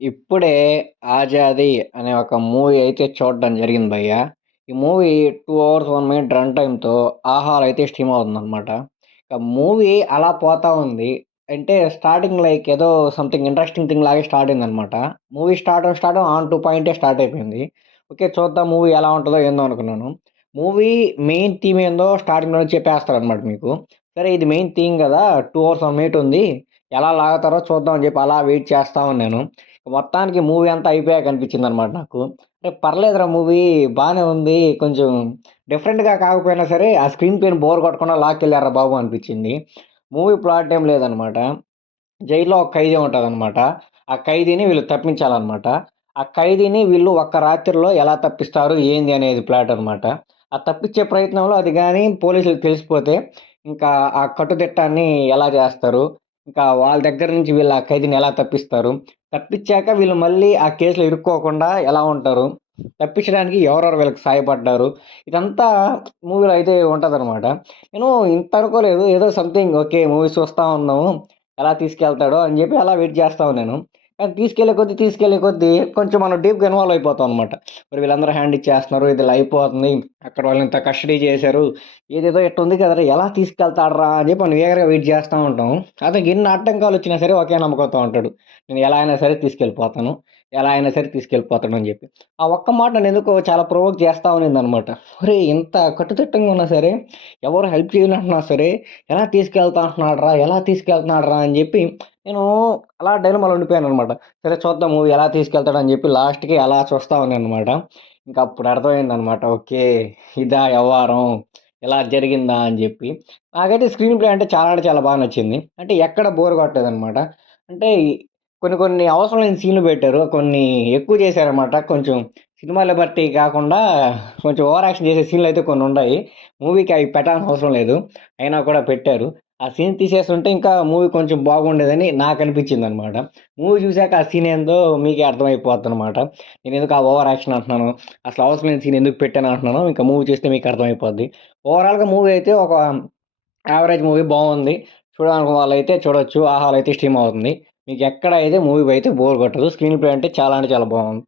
ఇప్పుడే 'ఆజాదీ' అనే ఒక మూవీ అయితే చూడడం జరిగింది భయ్య. ఈ మూవీ 2 అవర్స్ 1 మినిట్ రన్ టైమ్‌తో ఆహాలో అయితే స్ట్రీమ్ అవుతుందనమాట. ఇక మూవీ అలా పోతా ఉంది. అంటే స్టార్టింగ్ లైక్ ఏదో సంథింగ్ ఇంట్రెస్టింగ్ థింగ్ లాగే స్టార్ట్ అయిందనమాట. మూవీ స్టార్ట్ ఆన్ టు పాయింటే స్టార్ట్ అయిపోయింది. ఓకే. చూద్దాం మూవీ ఎలా ఉంటదో ఏందో అనుకున్నాను. మూవీ మెయిన్ థీమ్ ఏందో స్టార్టింగ్‌లోనే చెప్పేస్తారనమాట మీకు. సరే ఇది మెయిన్ థీమ్ గదా! 2 అవర్స్ 1 మినిట్ ఉంది. ఎలా లాగుతారో చూద్దాం అని చెప్పి అలా వెయిట్ చేస్తా ఉన్నాను. మొత్తానికి మూవీ అంతా అయిపోయాక అనిపించిందనమాట నాకు. పర్లేదురా మూవీ బానే ఉంది. కొంచెం డిఫరెంట్‌గా కాకపోయినా సరే, ఆ స్క్రీన్ ప్లేని బోర్ కొట్టకుండా లాక్కెళ్లారురా బాబు అనిపించింది. మూవీ ప్లాట్ ఏం లేదనమాట. జైల్‌లో ఒక ఖైదీ ఉంటదనమాట. ఆ ఖైదీని వీళ్ళు తప్పించాలనమాట. ఆ ఖైదీని వీళ్ళు ఒక్క రాత్రిలో ఎలా తప్పిస్తారు, ఏంది అనేది ప్లాట్ అనమాట. ఆ తప్పించే ప్రయత్నంలో అది గాని పోలీసులకి తెలిసిపోతే, ఇంకా ఆ కట్టుదిట్టాన్ని ఎలా జేస్తారు, ఇంకా వాళ్ళ దగ్గర నుంచి వీళ్ళు ఆ ఖైదీని ఎలా తప్పిస్తారు, తప్పించాక వీళ్ళు మళ్ళీ ఆ కేసులో ఇరుక్కోకుండా ఎలా ఉంటారు, తప్పించడానికి ఎవరెవరు వీళ్ళకి సాయపడ్డారు, ఇదంతా మూవీలో అయితే ఉంటదనమాట. నేను ఇంత అనుకోలేదు. ఏదో సంథింగ్ ఓకే. మూవీ చూస్తా ఉన్నాము. ఎలా తీసుకెళ్తాడో అని జెప్పి అలా వెయిట్ జేస్తా ఉన్నాను. కానీ తీసుకెళ్ళే కొద్దీ కొంచెం మనం డీప్‌గా ఇన్వాల్వ్ అయిపోతాం అనమాట. మరి వీళ్ళందరూ హ్యాండ్ ఇచ్చేస్తున్నారు. ఇది ఇలా అయిపోతుంది. అక్కడ వాళ్ళనింత కస్టడీ జేశారు. ఏదేదో ఇట్టుంది కదరా! ఎలా తీసుకెళ్తాడురా అని జెప్పి మనం ఈగర్‌గా వెయిట్ జేస్తా ఉంటాం. అతనికి ఎన్ని ఆటంకాలొచ్చినా సరే ఒకే నమ్మకంతో ఉంటాడు. నేను ఎలా అయినా సరే తీసుకెళ్ళిపోతాను. ఎలా అయినా సరే తీసుకెళ్ళిపోతాడు అని జెప్పి. ఆ ఒక్క మాట నన్నెందుకో చాలా ప్రొవోక్ చేస్తా ఉన్నిందనమాట. ఒరేయ్! ఇంత కట్టుదిట్టంగా ఉన్నా సరే, ఎవరు హెల్ప్ చేయనంటున్నా సరే, ఎలా తీసుకెళ్తా అంటున్నాడురా? ఎలా తీసుకెళ్తున్నాడురా? అని జెప్పి నేను అలా డైలమాలో ఉండిపోయాననమాట. సరే చూద్దాం మూవీ ఎలా తీసుకెళ్తాడని జెప్పి లాస్ట్‌కి అలా చూస్తా ఉన్నాననమాట. ఇంక అప్పుడు అర్థమైందనమాట. ఓకే. ఇదా వ్యవహారం. ఇలా జరిగిందా అని జెప్పి. నాకైతే స్క్రీన్ ప్లే అంటే చాలా బా నచ్చింది. అంటే ఎక్కడ బోర్ కొట్టలేదనమాట. అంటే కొన్ని కొన్ని అవసరం లేని సీన్‌లు పెట్టారు. కొన్ని ఎక్కువ చేశారనమాట. కొంచెం సినిమాలో బట్టి కాకుండా కొంచెం ఓవర్ యాక్షన్ చేసే సీన్‌లయితే కొన్నుండాయి. మూవీకి అయి పెట్టాల్సిన అవసరం లేదు. అయినా కూడా పెట్టారు. ఆ సీన్ తీసేసుంటే ఇంకా మూవీ కొంచెం బాగుండేదని నాకనిపించిందనమాట. మూవీ చూసాక ఆ సీన్ ఏందో మీకే అర్థమైపోద్దనమాట. నేనెందుకు ఆ ఓవర్ యాక్షన్ అంటున్నాను. అసలు అవసరం లేని సీన్ ఎందుకు పెట్టాను అంటున్నాను. ఇంకా మూవీ చూస్తే మీకు అర్థమైపోద్ది. ఓవరాల్‌గా మూవీ అయితే ఒక యావరేజ్ మూవీ బావుంది. చూడాలనుకున్న వాళ్ళైతే చూడొచ్చు. ఆహాలో అయితే స్ట్రీమ్ అవుతుంది. మీకెక్కడ అయితే మూవీ అయితే బోర్ కొట్టదు. స్క్రీన్ ప్లే అంటే చాలా బావుంది.